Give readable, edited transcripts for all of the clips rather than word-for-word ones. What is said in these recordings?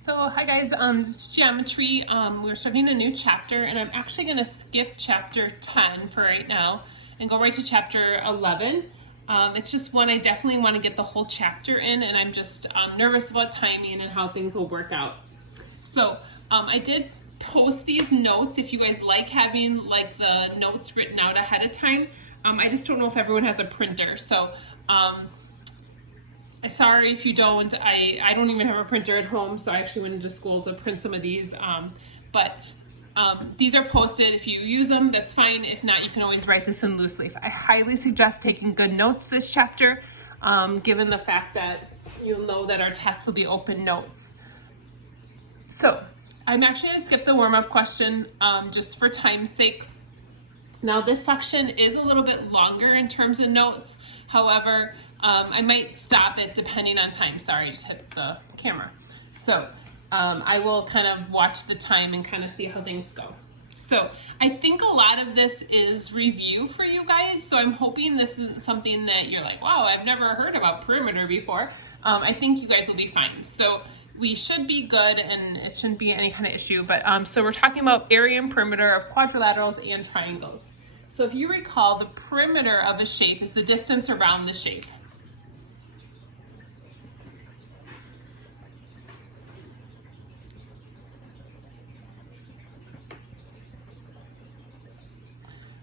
So hi guys, this is geometry. We're starting a new chapter and I'm actually going to skip chapter 10 for right now and go right to chapter 11. It's just one I definitely want to get the whole chapter in, and I'm just nervous about timing and how things will work out. So I did post these notes if you guys like having like the notes written out ahead of time. I just don't know if everyone has a printer, so I'm sorry if you don't. I don't even have a printer at home, so I actually went into school to print some of these. But these are posted. If you use them, that's fine. If not, you can always write this in loose leaf. I highly suggest taking good notes this chapter, given the fact that you'll know that our test will be open notes. So I'm actually going to skip the warm-up question just for time's sake. Now this section is a little bit longer in terms of notes. However, I might stop it depending on time. Sorry, I just hit the camera. So I will kind of watch the time and kind of see how things go. So I think a lot of this is review for you guys. So I'm hoping this isn't something that you're like, wow, I've never heard about perimeter before. I think you guys will be fine. So we should be good and it shouldn't be any kind of issue. But so we're talking about area and perimeter of quadrilaterals and triangles. So if you recall, the perimeter of a shape is the distance around the shape.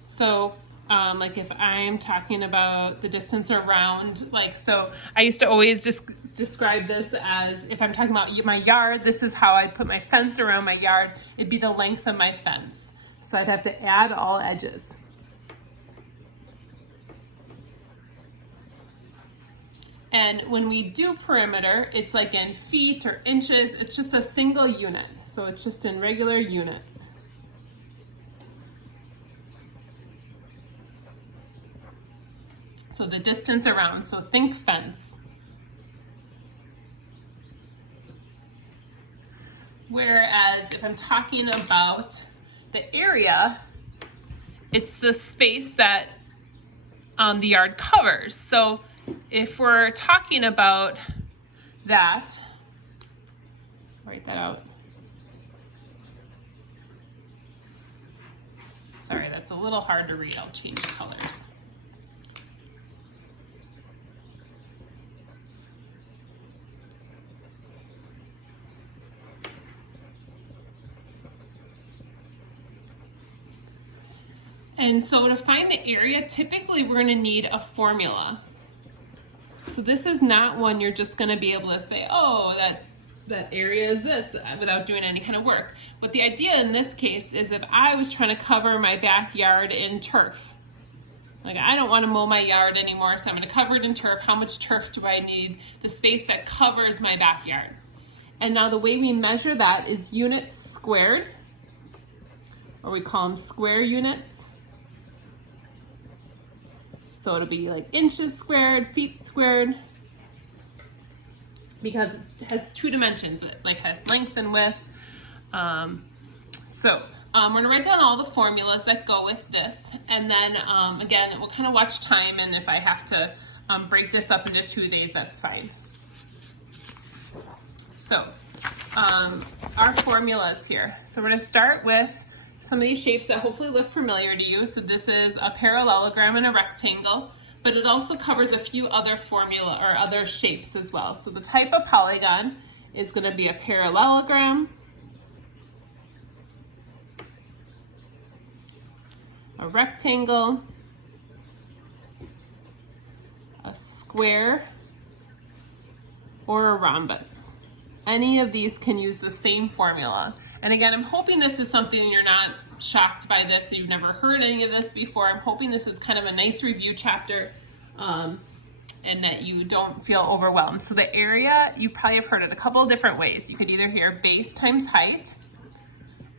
So like if I'm talking about the distance around, like, so I used to always just describe this as, if I'm talking about my yard, this is how I'd put my fence around my yard. It'd be the length of my fence. So I'd have to add all edges. And when we do perimeter, it's like in feet or inches. It's just a single unit. So it's just in regular units. So the distance around, so think fence. Whereas if I'm talking about the area, it's the space that the yard covers. So if we're talking about that, write that out. Sorry, that's a little hard to read. I'll change the colors. And so to find the area, typically we're going to need a formula. So this is not one you're just going to be able to say, oh, that area is this, without doing any kind of work. But the idea in this case is if I was trying to cover my backyard in turf, like I don't want to mow my yard anymore, so I'm going to cover it in turf. How much turf do I need? The space that covers my backyard. And now the way we measure that is units squared, or we call them square units. So it'll be like inches squared, feet squared, because it has two dimensions. It like has length and width. So we're gonna write down all the formulas that go with this. And then again, we'll kind of watch time, and if I have to break this up into 2 days, that's fine. So our formulas here. So we're gonna start with some of these shapes that hopefully look familiar to you. So this is a parallelogram and a rectangle, but it also covers a few other formula or other shapes as well. So the type of polygon is going to be a parallelogram, a rectangle, a square, or a rhombus. Any of these can use the same formula. And again, I'm hoping this is something you're not shocked by this, you've never heard any of this before. I'm hoping this is kind of a nice review chapter and that you don't feel overwhelmed. So the area, you probably have heard it a couple of different ways. You could either hear base times height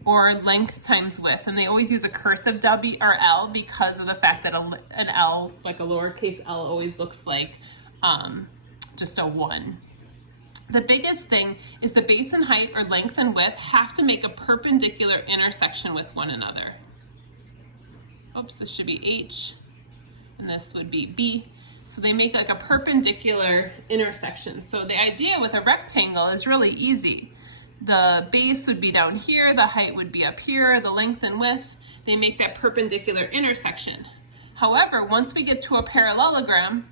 or length times width. And they always use a cursive W or L because of the fact that an L, like a lowercase L, always looks like just a 1. The biggest thing is the base and height or length and width have to make a perpendicular intersection with one another. Oops, this should be H and this would be B. So they make like a perpendicular intersection. So the idea with a rectangle is really easy The base would be down here, the height would be up here, the length and width, they make that perpendicular intersection. However, once we get to a parallelogram,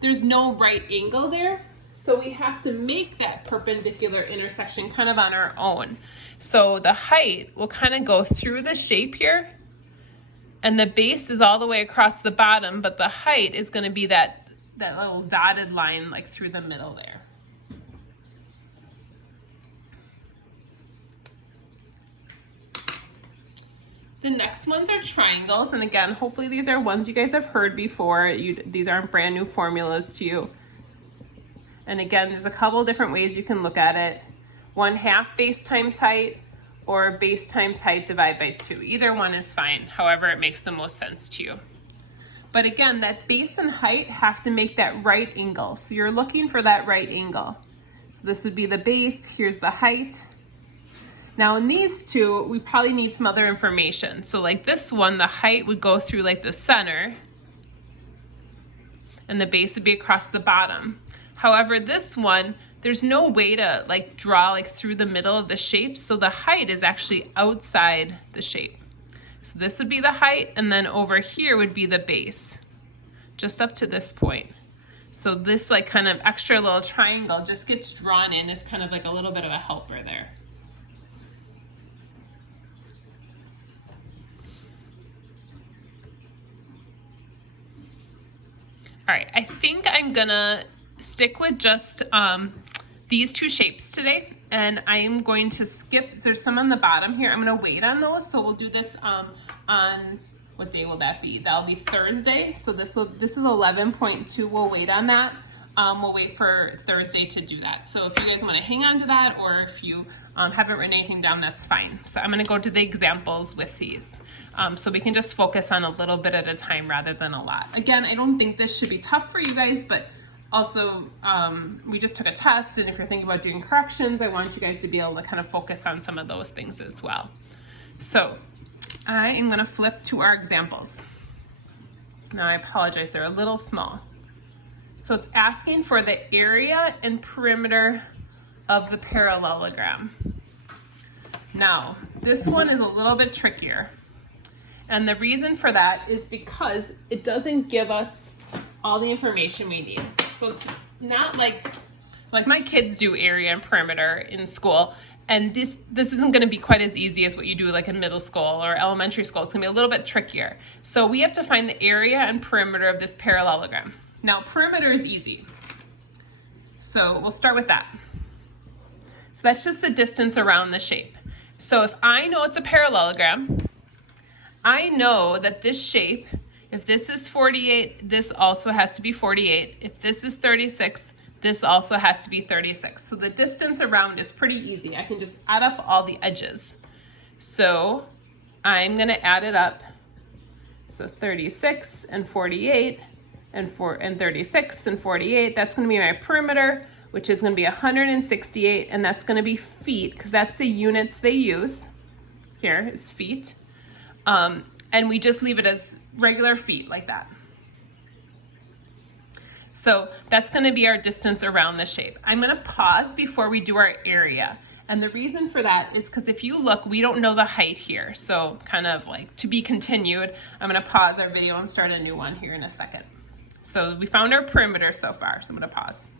there's no right angle there, so we have to make that perpendicular intersection kind of on our own. So the height will kind of go through the shape here, and the base is all the way across the bottom, but the height is going to be that little dotted line like through the middle there. The next ones are triangles, and again, hopefully these are ones you guys have heard before. These aren't brand new formulas to you. And again, there's a couple different ways you can look at it. 1/2 base times height, or base times height divided by 2. Either one is fine, however it makes the most sense to you. But again, that base and height have to make that right angle. So you're looking for that right angle. So this would be the base, here's the height. Now in these two, we probably need some other information. So like this one, the height would go through like the center, and the base would be across the bottom. However, this one, there's no way to like draw like through the middle of the shape, so the height is actually outside the shape. So this would be the height, and then over here would be the base, just up to this point. So this like kind of extra little triangle just gets drawn in as kind of like a little bit of a helper there. All right, I think I'm gonna stick with just these two shapes today, and I'm going to skip, there's some on the bottom here. I'm gonna wait on those, so we'll do this on, what day will that be? That'll be Thursday, so this is 11.2, we'll wait on that. We'll wait for Thursday to do that. So if you guys wanna hang on to that, or if you haven't written anything down, that's fine. So I'm gonna go to the examples with these. So we can just focus on a little bit at a time rather than a lot. Again, I don't think this should be tough for you guys, but also we just took a test, and if you're thinking about doing corrections, I want you guys to be able to kind of focus on some of those things as well. So I am gonna flip to our examples. Now I apologize, they're a little small. So it's asking for the area and perimeter of the parallelogram. Now, this one is a little bit trickier. And the reason for that is because it doesn't give us all the information we need. So it's not like my kids do area and perimeter in school, and this isn't gonna be quite as easy as what you do like in middle school or elementary school. It's gonna be a little bit trickier. So we have to find the area and perimeter of this parallelogram. Now perimeter is easy. So we'll start with that. So that's just the distance around the shape. So if I know it's a parallelogram, I know that this shape, if this is 48, this also has to be 48. If this is 36, this also has to be 36. So the distance around is pretty easy. I can just add up all the edges. So I'm gonna add it up. So 36 and 48 and 36 and 48, that's gonna be my perimeter, which is gonna be 168, and that's gonna be feet, because that's the units they use. Here is feet. And we just leave it as regular feet like that. So that's gonna be our distance around the shape. I'm gonna pause before we do our area. And the reason for that is because if you look, we don't know the height here. So kind of like to be continued, I'm gonna pause our video and start a new one here in a second. So we found our perimeter so far, so I'm gonna pause.